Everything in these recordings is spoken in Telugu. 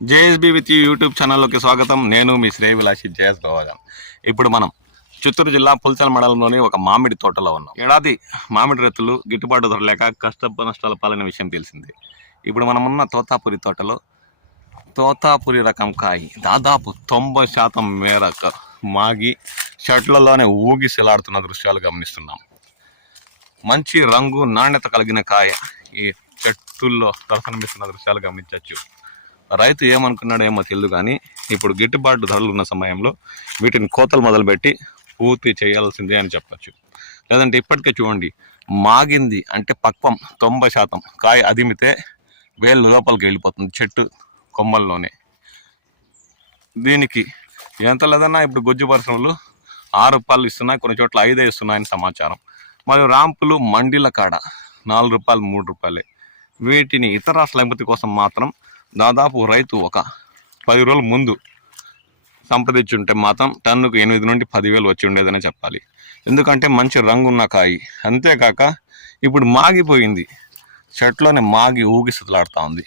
జేఎస్బీ విత్ యూట్యూబ్ ఛానల్లోకి స్వాగతం. నేను మీ శ్రేయభిలాషి జేఎస్ గోవాజన్. ఇప్పుడు మనం చిత్తూరు జిల్లా పుల్చల మండలంలోని ఒక మామిడి తోటలో ఉన్నాం. ఏడాది మామిడి రైతులు గిట్టుబాటు ధర లేక కష్ట నష్టాల పాలైన విషయం తెలిసింది. ఇప్పుడు మనం ఉన్న తోతాపురి తోటలో తోతాపురి రకం కాయ దాదాపు 90% మేరకు మాగి చెట్లలోనే ఊగిసలాడుతున్న దృశ్యాలు గమనిస్తున్నాం. మంచి రంగు నాణ్యత కలిగిన కాయ ఈ చెట్టుల్లో దర్శనమిస్తున్న దృశ్యాలు గమనించవచ్చు. రైతు ఏమనుకున్నాడో ఏమో తెలియదు, కానీ ఇప్పుడు గిట్టుబాటు ధరలు ఉన్న సమయంలో వీటిని కోతలు మొదలుపెట్టి పూర్తి చేయాల్సిందే అని చెప్పచ్చు. లేదంటే ఇప్పటికే చూడండి, మాగింది అంటే పక్వం 90% కాయ అదిమితే వేలు లోపలికి వెళ్ళిపోతుంది చెట్టు కొమ్మల్లోనే. దీనికి ఎంత లేదన్నా ఇప్పుడు గొజ్జు పరిశ్రమలు 6 రూపాయలు ఇస్తున్నాయి, కొన్ని చోట్ల 5 ఇస్తున్నాయని సమాచారం. మరియు రాంపులు మండీల కాడ 4 రూపాయలు 3 రూపాయలే. వీటిని ఇతర రాష్ట్రాల ఎగుమతి కోసం మాత్రం దాదాపు రైతు ఒక 10 రోజుల ముందు సంప్రదించుంటే మాత్రం టన్నుకు 8 నుండి 10,000 వచ్చి ఉండేదని చెప్పాలి. ఎందుకంటే మంచి రంగు ఉన్న కాయ, అంతేకాక ఇప్పుడు మాగిపోయింది, చెట్లోనే మాగి ఊగిసలాడుతూ ఉంది.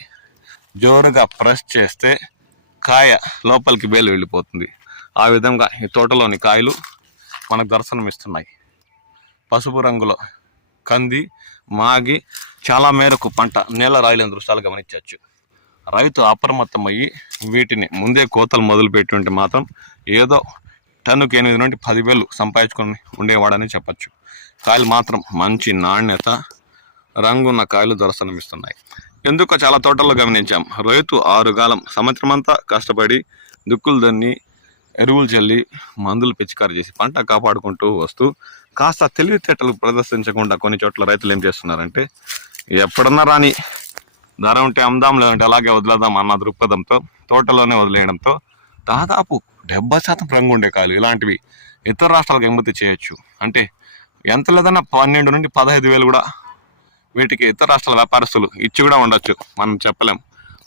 జోరుగా ప్రెస్ చేస్తే కాయ లోపలికి వేలు వెళ్ళిపోతుంది. ఆ విధంగా ఈ తోటలోని కాయలు మనకు దర్శనం ఇస్తున్నాయి. పసుపు రంగులో కంది మాగి చాలా మేరకు పంట నేల రాయలేని దృశ్యాలు గమనించవచ్చు. రైతు అప్రమత్తమయ్యి వీటిని ముందే కోతలు మొదలుపెట్టి ఉంటే మాత్రం ఏదో టన్నుకు 8 నుండి 10,000 సంపాదించుకొని ఉండేవాడని చెప్పచ్చు. కాయలు మాత్రం మంచి నాణ్యత రంగున్న కాయలు దర్శనమిస్తున్నాయి. ఎందుకో చాలా తోటల్లో గమనించాం, రైతు 6 కాలం సంవత్సరం అంతా కష్టపడి దుక్కులు దన్ని ఎరువులు చల్లి మందులు పిచికారి చేసి పంట కాపాడుకుంటూ వస్తూ కాస్త తెలివితేటలు ప్రదర్శించకుండా కొన్ని చోట్ల రైతులు ఏం చేస్తున్నారంటే, ఎప్పుడన్నా రాని ధర ఉంటే అమ్దాం, లేదంటే అలాగే వదిలేద్దాం అన్న దృక్పథంతో తోటలోనే వదిలేయడంతో దాదాపు 70% రంగు ఉండే కాయలు ఇలాంటివి ఇతర రాష్ట్రాలకు ఎగుమతి చేయొచ్చు. అంటే ఎంత లేదన్నా 12 నుండి 15,000 కూడా వీటికి ఇతర రాష్ట్రాల వ్యాపారస్తులు ఇచ్చి కూడా ఉండొచ్చు, మనం చెప్పలేం.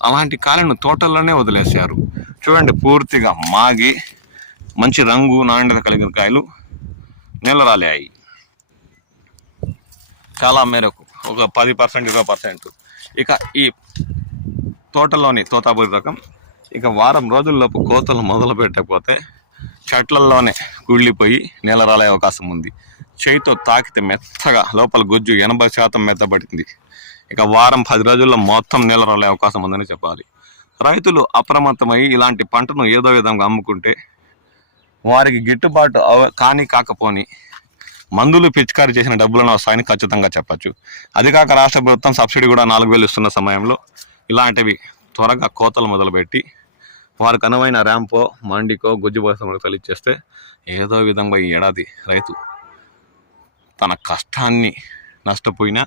అలాంటి కాయలను తోటల్లోనే వదిలేశారు. చూడండి, పూర్తిగా మాగి మంచి రంగు నాణ్యత కలిగిన కాయలు నిలరాలేయి. చాలా మేరకు ఒక 10% 20%. ఇక ఈ తోటలోని తోతాపురి రకం ఇక వారం రోజుల్లోపు కోతలు మొదలు పెట్టకపోతే చెట్లల్లోనే కుళ్ళిపోయి నేలరాలే అవకాశం ఉంది. చేయితో తాకితే మెత్తగా లోపల గుజ్జు 80% మెత్తబడింది. ఇక వారం 10 రోజుల్లో మొత్తం నేలరాలే అవకాశం ఉందని చెప్పాలి. రైతులు అప్రమత్తమై ఇలాంటి పంటను ఏదో విధంగా అమ్ముకుంటే వారికి గిట్టుబాటు కాకపోని మందులు పిచికారి చేసిన డబ్బులను వస్తాయని ఖచ్చితంగా చెప్పచ్చు. అది కాక రాష్ట్ర ప్రభుత్వం సబ్సిడీ కూడా 4,000 ఇస్తున్న సమయంలో ఇలాంటివి త్వరగా కోతలు మొదలుపెట్టి వారికి అనువైన ర్యాంపో మండికో గుజ్జు పరిశ్రమలకు తలిచ్చేస్తే ఏదో విధంగా ఈ ఏడాది రైతు తన కష్టాన్ని నష్టపోయినా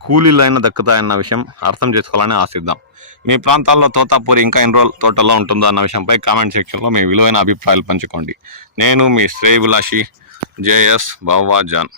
కూలీలైనా దక్కుతాయన్న విషయం అర్థం చేసుకోవాలని ఆశిద్దాం. మీ ప్రాంతాల్లో తోతాపురి ఇంకా ఎన్ని రోజులు తోటలో ఉంటుందో అన్న విషయంపై కామెంట్ సెక్షన్లో మీ విలువైన అభిప్రాయాలు పంచుకోండి. నేను మీ శ్రేయభిలాషి జేఎస్ గోవాజన్.